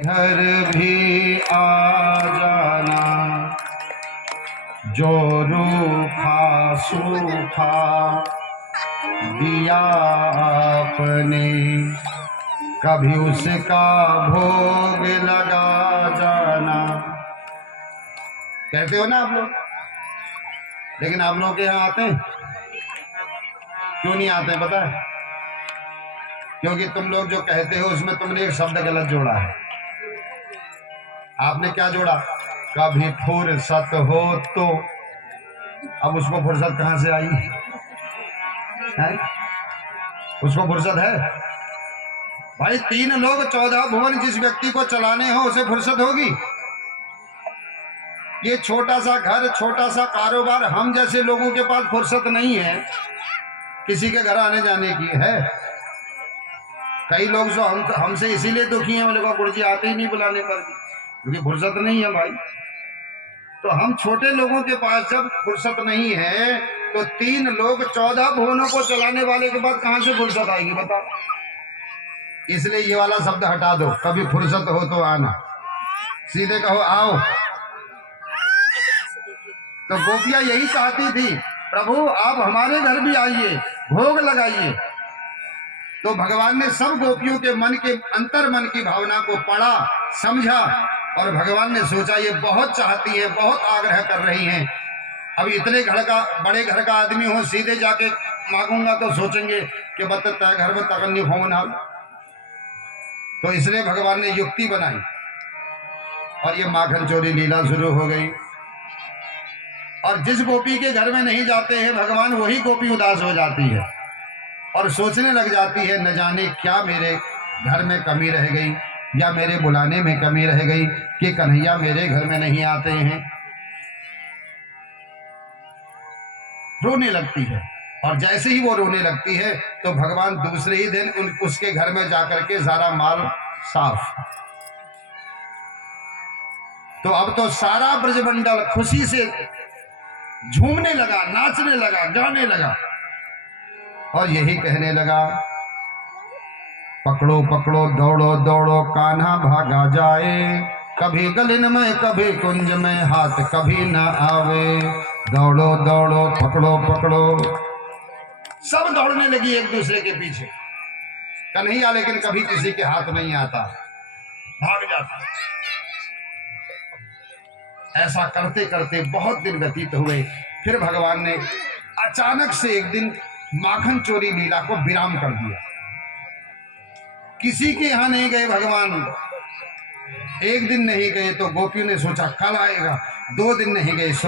घर भी आ जाना, जो रूखा सूखा दिया आपने, कभी उसका भोग लगा जाना। कहते हो ना आप लोग, लेकिन आप लोग के यहाँ आते हैं? क्यों नहीं आते हैं पता है? क्योंकि तुम लोग जो कहते हो उसमें तुमने एक शब्द गलत जोड़ा है। आपने क्या जोड़ा? कभी फुर्सत हो तो। अब उसको फुर्सत कहां से आई है? उसको फुर्सत है? भाई 3 लोग 14 भुवन जिस व्यक्ति को चलाने हो उसे फुर्सत होगी? ये छोटा सा घर, छोटा सा कारोबार, हम जैसे लोगों के पास फुर्सत नहीं है किसी के घर आने जाने की है। कई लोग जो हमसे इसीलिए दुखी हैं, उन्हें गुरुजी आते ही नहीं बुलाने पर, क्योंकि फुर्सत नहीं है भाई। तो हम छोटे लोगों के पास जब फुर्सत नहीं है तो 3 लोग 14 भुवनों को चलाने वाले के बाद कहां से फुर्सत आएगी बताओ? इसलिए ये वाला शब्द हटा दो, कभी फुर्सत हो तो आना। सीधे कहो आओ। तो गोपियां यही चाहती थी, प्रभु आप हमारे घर भी आइए, भोग लगाइए। तो भगवान ने सब गोपियों के मन के अंतर मन की भावना को पढ़ा, समझा, और भगवान ने सोचा ये बहुत चाहती है, बहुत आग्रह कर रही हैं। अब इतने बड़े घर का आदमी हो, सीधे जाके मांगूंगा तो सोचेंगे कि बत तय घर में तकन्नी होना। तो इसलिए भगवान ने युक्ति बनाई और ये माखन चोरी लीला शुरू हो गई। और जिस गोपी के घर में नहीं जाते हैं भगवान, वही गोपी उदास हो जाती है और सोचने लग जाती है, न जाने क्या मेरे घर में कमी रह गई या मेरे बुलाने में कमी रह गई कि कन्हैया मेरे घर में नहीं आते हैं। रोने लगती है, और जैसे ही वो रोने लगती है तो भगवान दूसरे ही दिन उसके घर में जाकर के सारा माल साफ। तो अब तो सारा ब्रजमंडल खुशी से झूमने लगा, नाचने लगा, गाने लगा और यही कहने लगा, पकड़ो पकड़ो दौड़ो दौड़ो कान्हा भागा जाए, कभी गलिन में कभी कुंज में हाथ कभी न आवे, दौड़ो दौड़ो पकड़ो पकड़ो। सब दौड़ने लगी एक दूसरे के पीछे। कन्हैया लेकिन कभी किसी के हाथ नहीं आता, भाग जाता। ऐसा करते करते बहुत दिन व्यतीत हुए। फिर भगवान ने अचानक से एक दिन माखन चोरी लीला को विराम कर दिया। किसी के यहां नहीं गए भगवान। एक दिन नहीं गए तो गोपियों ने सोचा कल आएगा, 2 दिन नहीं गए।